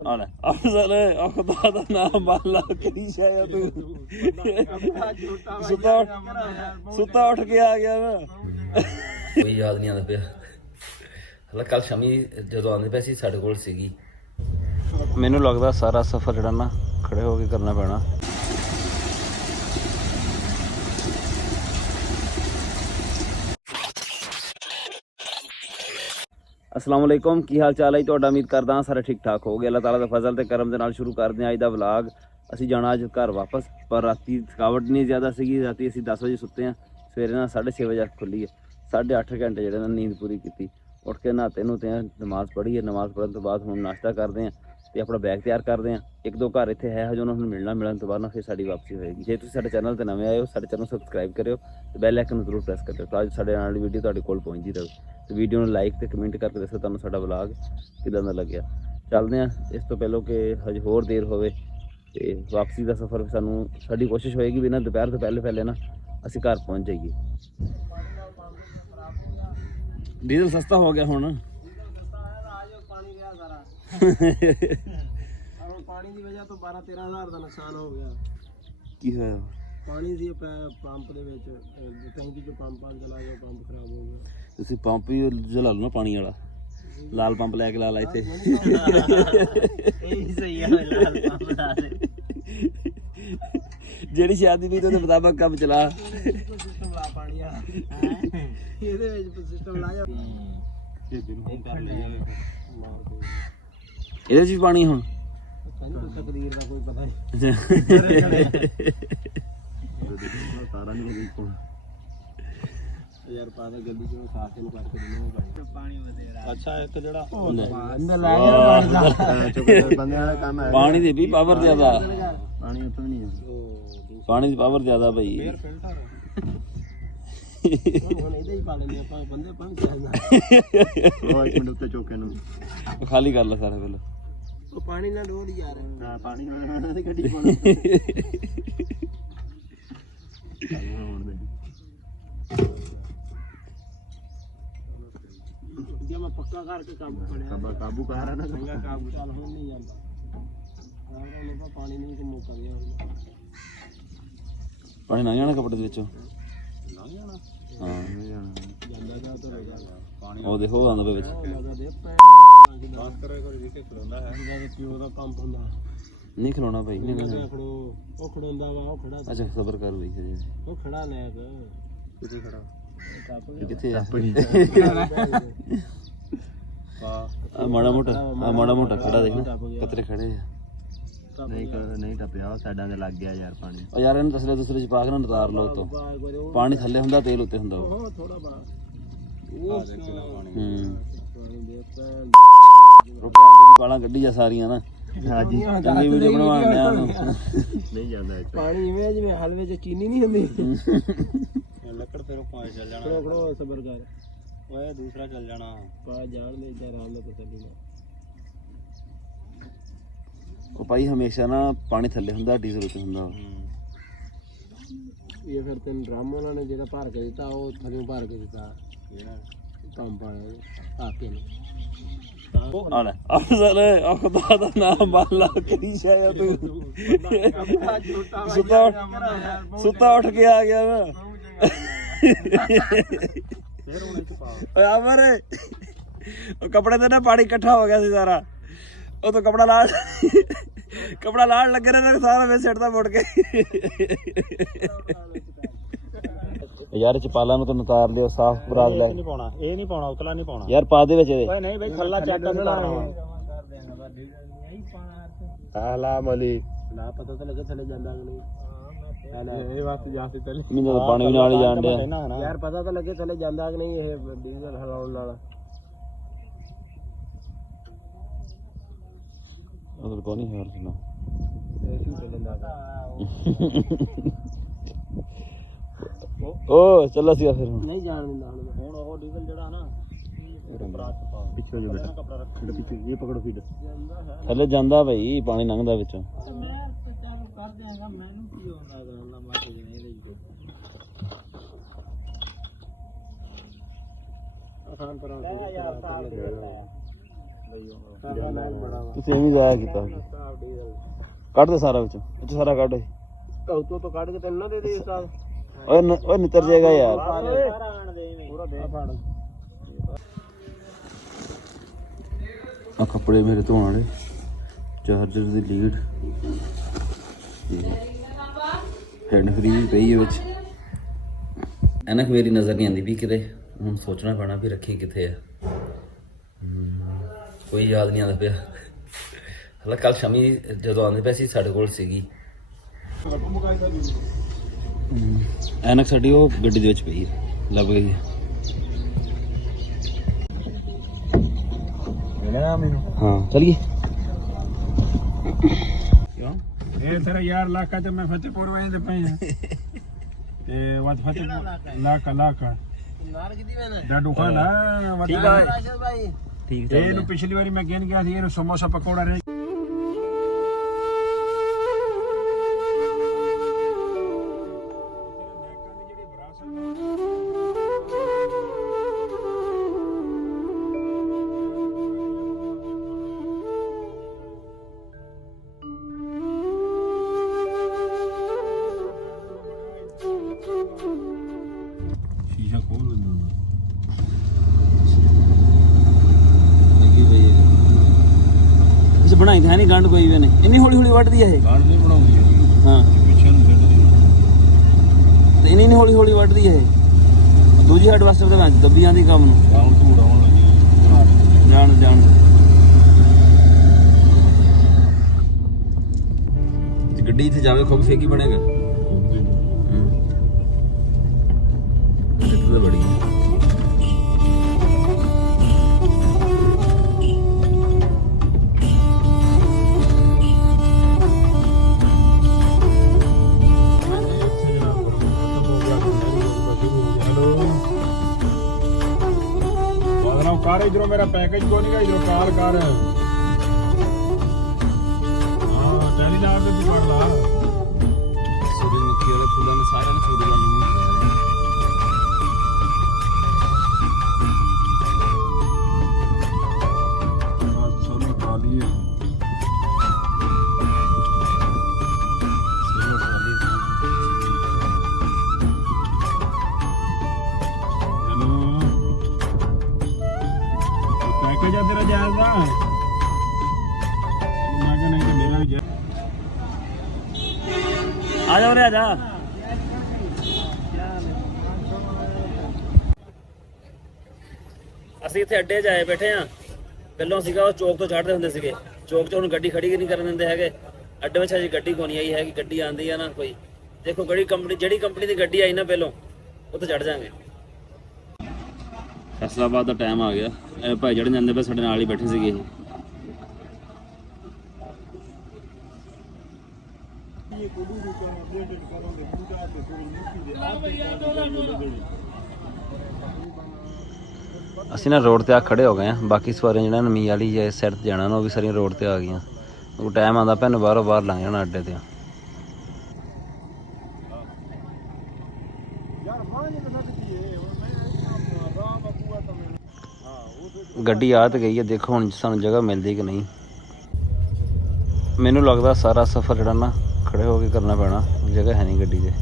ਆਲੇ ਅਫਜ਼ਲ ਖੁਦਾ ਦਾ ਨਾਮ ਬਾਲਾ ਕਰੀ ਸ਼ਾਇਆ ਤੂੰ ਸੁੱਤਾ ਉੱਠ ਕੇ ਆ ਗਿਆ ਨਾ ਕੋਈ ਯਾਦ ਨਹੀਂ ਆਉਂਦਾ ਪਿਆ ਹਲਾ ਕੱਲ ਸ਼ਾਮੀ ਜਦੋਂ ਆਉਂਦੇ ਪਏ ਸੀ ਸਾਡੇ ਕੋਲ ਸੀਗੀ ਮੈਨੂੰ ਲੱਗਦਾ ਸਾਰਾ ਸਫ਼ਰ ਜਿਹੜਾ ਨਾ ਖੜੇ ਹੋ ਕੇ ਕਰਨਾ ਪੈਣਾ अस्सलाम वालेकुम की हाल चाल है तुहाडा उम्मीद करदा हां सारे ठीक ठाक हो गए अल्लाह ताला दा फजल ते करम दे नाल शुरू करदे हां अज दा व्लॉग असीं जाना अज घर वापस पर राती थकावट नहीं ज़्यादा सीगी राती असीं 10 बजे सुत्ते हां सवेरे ना 6:30 बजे अख खुली है 8.5 घंटे जेह्ड़े ना नींद पूरी की उठ के नहाते नुते हैं नमाज़ पढ़ी है नमाज़ पढ़ने तो बाद हुण नाश्ता करते हैं तो अपना बैग तैयार करते हैं एक दो घर इत्थे है जो उन्होंने मिलने तो बाद ना फिर साडी वापसी होएगी जे तुसीं साडे चैनल ते नवें आए हो साडे चैनल सबसक्राइब करियो ते बैल आइकन जरूर प्रेस करियो तो अज साडे नाल वीडियो तुहाडे कोल पहुंचदी रहे तो वीडियो ਨੂੰ लाइक ਤੇ कमेंट करके दसो तुहानूं साडा व्लॉग किदां दा लग्गिया चलदे हैं इस तो पहलों कि हजे होर देर होवे ते वापसी का सफ़र सानूं साडी कोशिश होएगी भी ना दोपहर तो पहले ना असीं घर पहुंच जाइए डीजल सस्ता हो गया हुण पानी की वजह तो 12-13 हज़ार का नुकसान हो गया की होया पानी दी पंप दे विच टैंकी चो पंप चला गया पंप खराब हो गया ਤੁਸੀਂ ਪੰਪ ਹੀ ਜਲਾ ਲਓ ਨਾ ਪਾਣੀ ਵਾਲਾ ਲਾਲ ਪੰਪ ਲੈ ਕੇ ਲਾ ਲਾ ਇੱਥੇ ਇਹ ਸਹੀ ਹੈ ਲਾਲ ਪੰਪ ਲਾ ਦੇ ਜਿਹੜੀ ਸ਼ਾਦੀ ਵੀ ਉਹਦੇ ਮੁਤਾਬਕ ਕੰਮ ਚਲਾ ਸਿਸਟਮ ਲਾ ਪਾਣੀ ਆ ਇਹਦੇ ਵਿੱਚ ਸਿਸਟਮ ਲਾ ਜਾ ਇਹ ਦਿਨ ਕਰ ਲਿਆ ਇਹਦੇ ਚ ਵੀ ਪਾਣੀ ਹੁਣ ਤਕਦੀਰ ਦਾ ਕੋਈ ਪਤਾ ਨਹੀਂ ਤਾਰਾ ਨਹੀਂ ਹੋਈ ਕੋਲ ਯਾਰ ਪਾਦਾ ਗੱਡੀ ਚੋਂ ਸਾਫ ਨੂੰ ਕਰਕੇ ਦਿੰਦੇ ਪਾਣੀ ਵਧੇਰਾ ਅੱਛਾ ਇੱਕ ਜਿਹੜਾ ਅੰਦਰ ਲੈ ਗਿਆ ਬੰਦਿਆਂ ਦਾ ਕੰਮ ਹੈ ਪਾਣੀ ਦੀ ਵੀ ਪਾਵਰ ਜ਼ਿਆਦਾ ਪਾਣੀ ਉੱਥੋਂ ਨਹੀਂ ਆ ਪਾਣੀ ਦੀ ਪਾਵਰ ਜ਼ਿਆਦਾ ਭਾਈ ਫੇਰ ਫਿਲਟਰ ਹੁਣ ਇਹਦੇ ਹੀ ਪਾ ਲੈਂਦੇ ਆਪਾਂ ਬੰਦੇ ਪੰਜ ਚੱਲਣਾ ਉਹ ਇੱਕ ਮਿੰਟ ਉੱਤੇ ਚੋਕੇ ਨੂੰ ਖਾਲੀ ਕਰ ਲੈ ਸਾਰਾ ਪਹਿਲਾਂ ਉਹ ਪਾਣੀ ਨਾਲ ਡੋਲ ਯਾਰ ਹਾਂ ਪਾਣੀ ਨਾਲ ਦੀ ਗੱਡੀ ਜੇ ਮੈਂ ਪੱਕਾ ਕਰਕੇ ਕੰਮ ਫੜਿਆ ਕਾਬੂ ਕਰ ਰਹਾ ਨਾ ਚੰਗਾ ਕਾਬੂ ਚੱਲ ਹੁਣ ਨਹੀਂ ਜਾਂਦਾ ਆਹ ਪਾਣੀ ਨਹੀਂ ਕਿ ਮੁੱਕ ਗਿਆ ਪਾਣੀ ਨਾ ਜਾਣਾ ਕੱਪੜੇ ਦੇ ਵਿੱਚੋਂ ਨਾ ਜਾਣਾ ਹਾਂ ਜਾਂਦਾ ਜਾ ਤਾਂ ਪਾਣੀ ਉਹ ਦੇਖੋ ਆਉਂਦਾ ਪਏ ਵਿੱਚ ਬਾਤ ਕਰੇ ਕੋਈ ਜਿੱਥੇ ਖੜਾਉਂਦਾ ਹੈ ਜਿਹਦਾ ਪਿਓ ਦਾ ਪੰਪ ਹੁੰਦਾ ਨਹੀਂ ਖਲੋਣਾ ਭਾਈ ਨਹੀਂ ਖੜੋ ਉਹ ਖੜਾਉਂਦਾ ਵਾ ਉਹ ਖੜਾ ਅੱਛਾ ਸਬਰ ਕਰ ਬਈ ਹਜੇ ਉਹ ਖੜਾ ਲੈ ਕਿੱਥੇ ਖੜਾ ਕਿੱਥੇ ਆ ਮਾੜਾ ਮੋਟਾ ਖੜਾ ਦੇਖ ਨਾ ਕਤਰੇ ਖੜੇ ਆ ਨਹੀਂ ਟੱਪਿਆ ਸਾਡਾਂ ਦੇ ਲੱਗ ਗਿਆ ਯਾਰ ਪਾਣੀ ਉਹ ਯਾਰ ਇਹਨੂੰ ਤਸਲੇ ਦੂਸਰੇ ਚ ਪਾ ਕੇ ਨਾ ਉਤਾਰ ਲਓ ਤੋਂ ਪਾਣੀ ਥੱਲੇ ਹੁੰਦਾ ਤੇਲ ਉੱਤੇ ਹੁੰਦਾ ਉਹ ਥੋੜਾ ਬਾ ਉਹ ਪਾਣੀ ਦੇ ਰੁਪਿਆਂ ਦੀ ਗਾਲਾਂ ਕੱਢੀ ਜਾ ਸਾਰੀਆਂ ਨਾ ਹਾਂਜੀ ਚੰਗੀ ਵੀਡੀਓ ਬਣਵਾਉਂਦੇ ਆ ਨਹੀਂ ਜਾਂਦਾ ਪਾਣੀ ਇਵੇਂ ਜਿਵੇਂ ਹਲਵੇ ਚ ਚੀਨੀ ਨਹੀਂ ਹੁੰਦੀ ਲੱਕੜ ਫਿਰ ਪਾਣੀ ਚੱਲ ਜਾਣਾ ਖੜੋ ਸਬਰ ਕਰ ਓਏ ਦੂਸਰਾ ਚੱਲ ਜਾਣਾ ਪਾ ਜਾਣ ਦੇ ਜਾਂ ਆਰਾਮ ਨਾਲ ਤਸੱਲੀ ਨਾਲ ਉਹ ਭਾਈ ਹਮੇਸ਼ਾ ਨਾ ਪਾਣੀ ਥੱਲੇ ਹੁੰਦਾ ਡੀਜ਼ਲ ਉੱਤੇ ਹੁੰਦਾ ਇਹ ਫਿਰ ਤੈਨੂੰ ਡਰਮ ਉਹਨਾਂ ਨੇ ਜਿਹੜਾ ਭਰ ਕੇ ਦਿੱਤਾ ਉਹ ਥੱਲੇ ਭਰ ਕੇ ਦਿੱਤਾ ਪੰਪ ਵਾਲੇ ਆਕੇ ਨੇ ਆਲੇ ਅਫਜ਼ਲ ਖੁਦਾ ਦਾ ਨਾਮ ਬਾਲਾ ਕਰੀ ਸ਼ਾਇਆ ਤੂੰ ਸੁੱਤਾ ਉੱਠ ਕੇ ਆ ਗਿਆ ਨਾ ਫੇਰ ਹੁਣ ਇੱਕ ਪਾ ਓਏ ਅਮਰ ਉਹ ਕੱਪੜੇ ਤੇ ਨਾ ਪਾਣੀ ਇਕੱਠਾ ਹੋ ਗਿਆ ਸੀ ਸਾਰਾ ਉਹ ਤਾਂ ਕਪੜਾ ਲਾਣ ਲੱਗੇ ਨੇ ਸਾਰਾ ਵੇ ਸਿੱਟਦਾ ਮੁੜ ਕੇ ਯਾਰ ਚਪਾਲਾ ਨੂੰ ਤਾਂ ਉਤਾਰ ਲਿਓ ਸਾਫ ਬਰਾਦ ਲੈ ਨਹੀਂ ਪਾਉਣਾ ਇਹ ਨਹੀਂ ਪਾਉਣਾ ਉਤਲਾ ਨਹੀਂ ਪਾਉਣਾ ਯਾਰ ਪਾ ਦੇ ਵਿੱਚ ਇਹਦੇ ਓਏ ਨਹੀਂ ਬਈ ਥੱਲਾ ਚੈੱਕ ਕਰ ਆਲਾ ਮਲੀ ਨਾ ਪਤਾ ਤਾਂ ਲੱਗੇ ਥੱਲੇ ਜਾਂਦਾ ਕਿ ਨਹੀਂ ਇਹ ਵਾਸਤੇ ਜਾ ਕੇ ਚੱਲ ਮੈਨੂੰ ਤਾਂ ਪਾਣੀ ਵੀ ਨਾਲ ਹੀ ਜਾਣ ਡਿਆ ਯਾਰ ਪਤਾ ਤਾਂ ਲੱਗੇ ਥੱਲੇ ਜਾਂਦਾ ਕਿ ਨਹੀਂ ਇਹ ਡੀਜ਼ਲ ਹਲਾਉਣ ਨਾਲ ਉਧਰ ਪਾਣੀ ਹੈ ਸੁਣਾ ਓ ਚੱਲਾ ਸੀ ਫਿਰ ਨਹੀਂ ਜਾਣ ਦਿੰਦਾ ਹੁਣ ਉਹ ਡੀਜ਼ਲ ਜਿਹੜਾ ਨਾ ਪਿੱਛੇ ਜੋ ਬੇਟਾ ਕਪੜਾ ਰੱਖ ਪਿੱਛੇ ਇਹ ਪਕੜੋ ਫੀਡ ਜਾਂਦਾ ਹੈ ਥੱਲੇ ਜਾਂਦਾ ਭਾਈ ਪਾਣੀ ਲੰਘਦਾ ਵਿੱਚੋਂ ਮੈਂ ਚੱਲ ਕਰ ਦਿਆਂਗਾ ਮੈਨੂੰ ਕੀ ਹੁੰਦਾ ਗੱਲਾਂ ਮੱਚ ਜਣੇ ਇਹਦੇ ਵਿੱਚ ਆਸਾਨ ਪਰ ਤੁਸੀਂ ਐਵੇਂ ਜ਼ਾਇਆ ਕੀਤਾ ਕੱਢ ਦੇ ਸਾਰਾ ਵਿੱਚ ਸਾਰਾ ਕੱਢ ਤੋਂ ਕੱਢ ਕੇ ਤੈਨੂੰ ਨਾ ਦੇ ਦੇ ਉਸਤਾਦ ਓਏ ਨਿਤਰ ਜਾਏਗਾ ਯਾਰ ਆ ਕੱਪੜੇ ਮੇਰੇ ਧੋਣ ਵਾਲੇ ਚਾਰਜਰ ਦੀ ਲੀਡ ਹੈਂਡ ਫ੍ਰੀ ਵੀ ਪਈ ਹੈ ਵਿੱਚ ਐਨਕ ਮੇਰੀ ਨਜ਼ਰ ਨਹੀਂ ਆਉਂਦੀ ਵੀ ਕਿਤੇ ਹੁਣ ਸੋਚਣਾ ਪੈਣਾ ਵੀ ਰੱਖੀ ਕਿੱਥੇ ਆ ਕੋਈ ਯਾਦ ਨਹੀਂ ਆਉਂਦਾ ਪਿਆ ਹਲਾ ਕੱਲ ਸ਼ਾਮੀ ਜਦੋਂ ਆਉਂਦੇ ਪਏ ਸੀ ਸਾਡੇ ਕੋਲ ਸੀਗੀ ਐਨਕ ਸਾਡੀ ਉਹ ਗੱਡੀ ਦੇ ਵਿੱਚ ਪਈ ਹੈ ਲੱਭ ਗਈ ਹੈ ਹਾਂ ਚਲੀਏ ਕਿਉਂ ਇਹ ਤੇਰਾ ਯਾਰ ਇਲਾਕਾ ਤੇ ਮੈਂ ਫਤਿਹਪੁਰ ਵਾਲੇ ਦੇ ਪਏ ਆ ਤੇ wat ਫਤਿਹਪੁਰ ਇਲਾਕਾ ਨਾਰ ਕਿਦੀ ਵੇਨਾ ਡਾਡੂ ਖਾਨਾ ਠੀਕ ਹੈ ਰਾਸ਼ਦ ਭਾਈ ਠੀਕ ਹੈ ਇਹਨੂੰ ਪਿਛਲੀ ਵਾਰੀ ਮੈਂ ਕਹਿਣ ਗਿਆ ਸੀ ਇਹਨੂੰ ਸਮੋਸਾ ਪਕੌੜਾ ਰੇ ਬਣਾਈ ਤਾਂ ਨਹੀਂ ਗੰਢ ਕੋਈ ਵੀ ਨਹੀਂ ਇੰਨੀ ਹੌਲੀ ਹੌਲੀ ਵੱਢਦੀ ਹੈ ਇਹ ਗੰਢ ਨਹੀਂ ਬਣਾਉਂਦੀ ਹਾਂ ਪਿੱਛੇ ਨੂੰ ਛੱਡਦੀ ਤੇ ਇੰਨੀ ਹੌਲੀ ਹੌਲੀ ਵੱਢਦੀ ਹੈ ਇਹ ਦੂਜੀ ਹੱਡ ਵਾਸਤੇ ਤਾਂ ਮੈਂ ਦੱਬੀ ਜਾਂਦੀ ਕੰਮ ਨੂੰ ਕੰਮ ਧੂੜ ਆਉਣ ਲੱਗੀ ਜਾਣ ਜੇ ਗੱਡੀ ਇੱਥੇ ਜਾਵੇ ਖੁੱਬ ਫੇਕੀ ਬਣੇਗਾ ਇੱਥੇ ਤਾਂ ਬੜੀ कार इधरों मेरा पैकेज को नहीं इधरों कार हाँ टेलीनार से तू ला सूरजमुखी वाले फूलों में सारे ने सूरज का नूर सोलर ट्रॉली है तेरा जायजा नहीं तो मेरा भी आ जाओ रे आजा ਅਸੀਂ ਇੱਥੇ ਅੱਡੇ 'ਚ ਆਏ ਬੈਠੇ ਆ ਪਹਿਲਾਂ ਸੀਗਾ ਉਹ ਚੌਕ ਤੋਂ ਚੜ੍ਹਦੇ ਹੁੰਦੇ ਸੀਗੇ ਚੌਕ 'ਚ ਹੁਣ ਗੱਡੀ ਖੜੀ ਨਹੀਂ ਕਰਨ ਦਿੰਦੇ ਹੈਗੇ ਅੱਡੇ ਵਿੱਚ ਅਜੇ ਗੱਡੀ ਕੋਈ ਨਹੀਂ ਆਈ ਹੈਗੀ ਗੱਡੀ ਆਂਦੀ ਆ ਨਾ ਕੋਈ ਦੇਖੋ ਜਿਹੜੀ ਕੰਪਨੀ ਦੀ ਗੱਡੀ ਆਈ ਨਾ ਪਹਿਲਾਂ ਉੱਥੇ ਚੜ੍ਹ ਜਾਾਂਗੇ ਫੈਸਲਾਬਾਦ ਦਾ ਟਾਈਮ ਆ ਗਿਆ ਇਹ ਭਾਈ ਚੜ੍ਹਨ ਜਾਂਦੇ ਪਏ ਸਾਡੇ ਨਾਲ ਹੀ ਬੈਠੇ ਸੀਗੇ ਇਹ ਅਸੀਂ ਨਾ ਰੋਡ ਤੇ ਆ ਖੜੇ ਹੋ ਗਏ ਆ ਬਾਕੀ ਸਵਾਰੀਆਂ ਜਿਹੜਾ ਨਵੀਂ ਵਾਲੀ ਜਾਂ ਇਸ ਸਾਈਡ ਤੇ ਜਾਣਾ ਨਾ ਉਹ ਵੀ ਸਾਰੀਆਂ ਰੋਡ ਤੇ ਆ ਗਈਆਂ ਉਹ ਟਾਈਮ ਆਉਂਦਾ ਪਿਆ ਨੂੰ ਬਾਹਰੋਂ ਬਾਹਰ ਲੰਘ ਜਾਣਾ ਅੱਡੇ ਤੇ ਗੱਡੀ ਆ ਤੇ ਗਈ ਹੈ ਦੇਖੋ ਹੁਣ ਸਾਨੂੰ ਜਗ੍ਹਾ ਮਿਲਦੀ ਕਿ ਨਹੀਂ ਮੈਨੂੰ ਲੱਗਦਾ ਸਾਰਾ ਸਫ਼ਰ ਜਿਹੜਾ ਨਾ ਖੜੇ ਹੋ ਕੇ ਕਰਨਾ ਪੈਣਾ ਜਗ੍ਹਾ ਹੈ ਨਹੀਂ ਗੱਡੀ 'ਚ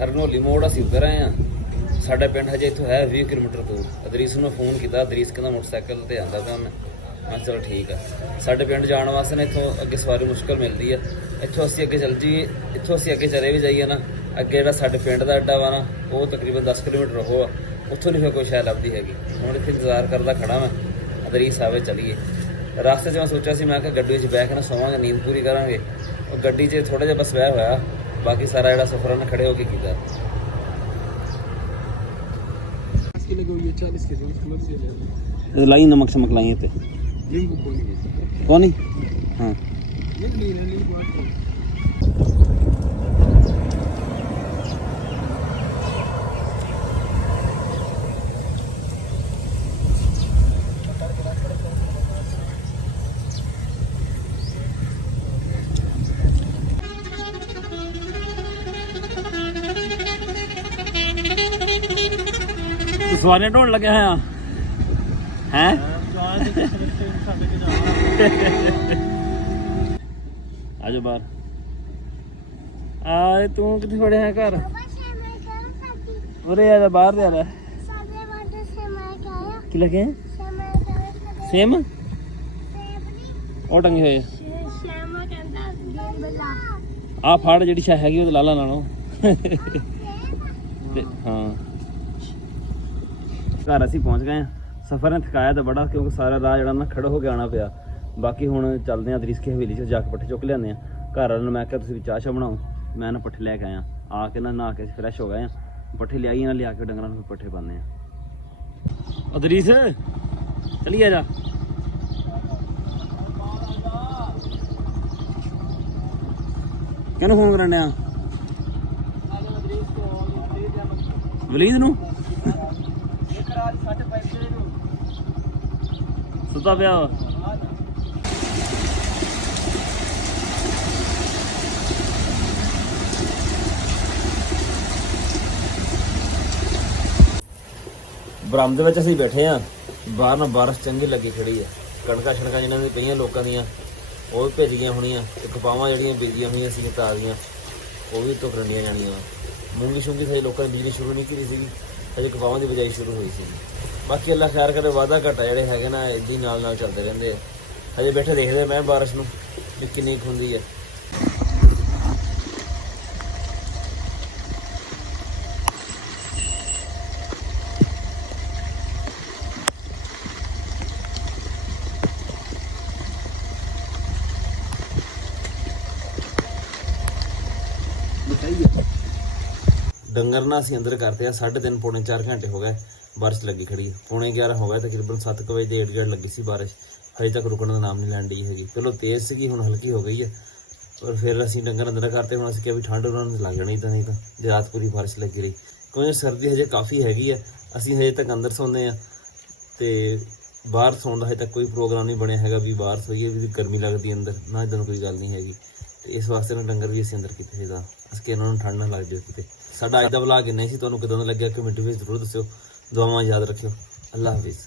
ਹਰਨੋਲੀ ਮੋੜ ਅਸੀਂ ਉਤਰ ਆਏ ਆ ਸਾਡਾ ਪਿੰਡ ਹਜੇ ਇੱਥੋਂ ਹੈ 20 ਕਿਲੋਮੀਟਰ ਦੂਰ ਅਦਰੀਸ ਨੂੰ ਫੋਨ ਕੀਤਾ ਅਦਰੀਸ ਕਹਿੰਦਾ ਮੋਟਰਸਾਈਕਲ ਤੇ ਆਉਂਦਾ ਪਿਆ ਮੈਂ ਚਲੋ ਠੀਕ ਆ ਸਾਡੇ ਪਿੰਡ ਜਾਣ ਵਾਸਤੇ ਨਾ ਇੱਥੋਂ ਅੱਗੇ ਸਵਾਰੀ ਮੁਸ਼ਕਲ ਮਿਲਦੀ ਆ ਇੱਥੋਂ ਅਸੀਂ ਅੱਗੇ ਚੱਲ ਜਾਈਏ ਇੱਥੋਂ ਅਸੀਂ ਅੱਗੇ ਚਲੇ ਵੀ ਜਾਈਏ ਨਾ ਅੱਗੇ ਜਿਹੜਾ ਸਾਡੇ ਪਿੰਡ ਦਾ ਅੱਡਾ ਵਾ ਨਾ ਉਹ ਤਕਰੀਬਨ 10 ਕਿਲੋਮੀਟਰ ਉਹ ਆ ਉੱਥੋਂ ਨਹੀਂ ਫਿਰ ਕੋਈ ਸ਼ਾਇਦ ਲੱਭਦੀ ਹੈਗੀ ਹੁਣ ਇੱਥੇ ਇੰਤਜ਼ਾਰ ਕਰਦਾ ਖੜਾ ਮੈਂ ਅਦਰੀਸ ਆਵੇ ਚਲੀਏ ਰਸਤੇ 'ਚ ਮੈਂ ਸੋਚਿਆ ਸੀ ਮੈਂ ਕਿਹਾ ਗੱਡੀ 'ਚ ਬਹਿ ਕੇ ਨਾ ਸੋਵਾਂਗੇ ਨੀਂਦ ਪੂਰੀ ਕਰਾਂਗੇ ਉਹ ਗੱਡੀ 'ਚ ਥੋੜ੍ਹਾ ਜਿਹਾ ਬਸ ਬਹਿ ਹੋਇਆ ਬਾਕੀ ਸਾਰਾ ਜਿਹੜਾ ਸਫ਼ਰ ਉਹਨੇ ਖੜੇ ਹੋ ਕੇ ਕੀਤਾ लाई नमक शमक लाई थे कौन हाँ ਤੂੰ ਸਵਾਰੀਆਂ ਢੋਣ ਲੱਗਿਆ ਹੋਇਆ ਹੈ ਆਜੋ ਬਾਹਰ ਆ ਤੂੰ ਕਿੱਥੇ ਫੜਿਆ ਹੈ ਘਰ ਉਰੇ ਆ ਜਾ ਬਾਹਰ ਜਾ ਕੀ ਲੱਗੇ ਸੇਮ ਉਹ ਟੰਗੇ ਹੋਏ ਆ ਫੜ ਜਿਹੜੀ ਸ਼ਾਹ ਹੈਗੀ ਉਹ ਲਾਲਾ ਨਾਲੋਂ ਹਾਂ ਘਰ ਅਸੀਂ ਪਹੁੰਚ ਗਏ ਆ ਸਫ਼ਰ ਨੇ ਥਕਾਇਆ ਤਾਂ ਬੜਾ ਕਿਉਂਕਿ ਸਾਰਾ ਰਾਹ ਜਿਹੜਾ ਨਾ ਖੜਾ ਹੋ ਕੇ ਆਉਣਾ ਪਿਆ ਬਾਕੀ ਹੁਣ ਚੱਲਦੇ ਆ ਦਰਿਸ਼ਕੇ ਹਵੇਲੀ 'ਚ ਜਾ ਕੇ ਪੱਠੇ ਚੁੱਕ ਲਿਆਉਂਦੇ ਆ ਘਰ ਵਾਲਿਆਂ ਨੂੰ ਮੈਂ ਕਿਹਾ ਤੁਸੀਂ ਵੀ ਚਾਹ ਬਣਾਓ ਮੈਂ ਨਾ ਪੱਠੇ ਲੈ ਕੇ ਆਇਆ ਆ ਕੇ ਨਾ ਨਹਾ ਕੇ ਫਰੈਸ਼ ਹੋ ਗਏ ਆ ਪੱਠੇ ਲਿਆਈ ਨਾ ਲਿਆ ਕੇ ਡੰਗਰਾਂ ਨੂੰ ਪੱਠੇ ਪਾਉਂਦੇ ਆ ਅਦਰੀਸ ਚਲੀ ਆ ਜਾ ਕਿਹਨੂੰ ਫੋਨ ਕਰਨ ਡਿਆ ਵਲੀਦ ਨੂੰ ਸੁੱਤਾ ਪਿਆ ਵਾ ਬਰਾਮਦੇ ਵਿੱਚ ਅਸੀਂ ਬੈਠੇ ਆ ਬਾਹਰ ਨਾ ਬਾਰਿਸ਼ ਚੰਗੀ ਲੱਗੀ ਖੜੀ ਆ ਕਣਕਾਂ ਛਣਕਾਂ ਜਿਹਨਾਂ ਦੀ ਪਈਆਂ ਲੋਕਾਂ ਦੀਆਂ ਉਹ ਵੀ ਭਿੱਜ ਗਈਆਂ ਹੋਣੀਆਂ ਤੇ ਕਪਾਵਾਂ ਜਿਹੜੀਆਂ ਬੀਜੀਆਂ ਹੋਈਆਂ ਸੀ ਤਾਜ਼ੀਆਂ ਉਹ ਵੀ ਧੁੱਪ ਰੰਡੀਆਂ ਜਾਣੀਆਂ ਮੂੰਗੀ ਸ਼ੂੰਗੀ ਸਹੀ ਲੋਕਾਂ ਨੇ ਬੀਜਣੀ ਸ਼ੁਰੂ ਨਹੀਂ ਕੀਤੀ ਸੀਗੀ ਹਜੇ ਕਪਾਵਾਂ ਦੀ ਬਿਜਾਈ ਸ਼ੁਰੂ ਹੋਈ ਸੀ ਬਾਕੀ ਅੱਲਾ ਖੈਰ ਕਰੇ ਵਾਧਾ ਘਾਟਾ ਜਿਹੜੇ ਹੈਗੇ ਨਾ ਇੱਦਾਂ ਹੀ ਨਾਲ ਨਾਲ ਚੱਲਦੇ ਰਹਿੰਦੇ ਆ ਹਜੇ ਬੈਠੇ ਦੇਖਦੇ ਮੈਂ ਬਾਰਿਸ਼ ਨੂੰ ਵੀ ਕਿੰਨੀ ਕੁ ਹੁੰਦੀ ਹੈ ਡੰਗਰ ਨਾ ਅਸੀਂ ਅੰਦਰ ਕਰਤੇ ਆ 3:30 ਪੌਣੇ 4 ਘੰਟੇ ਹੋ ਗਏ ਬਾਰਿਸ਼ ਲੱਗੀ ਖੜੀ ਪੌਣੇ 11 ਹੋ ਗਏ ਤਕਰੀਬਨ 7 ਵਜੇ ਦੇ ਏੜ ਲੱਗੀ ਸੀ ਬਾਰਿਸ਼ ਹਜੇ ਤੱਕ ਰੁਕਣ ਦਾ ਨਾਮ ਨਹੀਂ ਲੈਣ ਡਈ ਹੈਗੀ ਪਹਿਲਾਂ ਤੇਜ਼ ਸੀਗੀ ਹੁਣ ਹਲਕੀ ਹੋ ਗਈ ਹੈ ਪਰ ਫਿਰ ਅਸੀਂ ਡੰਗਰ ਅੰਦਰ ਕਰਤੇ ਹੁਣ ਅਸੀਂ ਕਿਹਾ ਵੀ ਠੰਡ ਉਹਨਾਂ ਨੂੰ ਲੱਗ ਜਾਣੀ ਤਾਂ ਨਹੀਂ ਤਾਂ ਜੇ ਰਾਤ ਪੂਰੀ ਬਾਰਿਸ਼ ਲੱਗੀ ਰਹੀ ਕਿਉਂਕਿ ਸਰਦੀ ਹਜੇ ਕਾਫੀ ਹੈਗੀ ਹੈ ਅਸੀਂ ਹਜੇ ਤੱਕ ਅੰਦਰ ਸੌਂਦੇ ਆ ਤੇ ਬਾਹਰ ਸੌਣ ਦਾ ਹਜੇ ਤੱਕ ਕੋਈ ਪ੍ਰੋਗਰਾਮ ਨਹੀਂ ਬਣਿਆ ਹੈਗਾ ਵੀ ਬਾਹਰ ਸੋਈਏ ਵੀ ਗਰਮੀ ਲੱਗਦੀ ਅੰਦਰ ਨਾ ਇੱਦਾਂ ਕੋਈ ਗੱਲ ਨਹੀਂ ਹੈਗੀ ਤੇ ਇਸ ਵਾਸਤੇ ਨਾ ਡੰਗਰ ਵੀ ਅਸੀਂ ਅੰਦਰ ਕੀਤੇ ਸੀਗਾ ਅਸੀਂ ਇਹਨਾਂ ਨੂੰ ਠੰਡ ਨਾ ਲੱਗ ਜਾਵੇ ਕਿਤੇ ਸਾਡਾ ਅੱਜ ਦਾ ਵਲੌਗ ਇੰਨਾ ਸੀ ਤੁਹਾਨੂੰ ਕਿਦਾਂ ਦਾ ਲੱਗਿਆ ਕਮੈਂਟ ਵਿੱਚ ਜ਼ਰੂਰ ਦੱਸਿਓ ਦੁਆਵਾਂ ਯਾਦ ਰੱਖਿਓ ਅੱਲਾ ਹਾਫਿਜ਼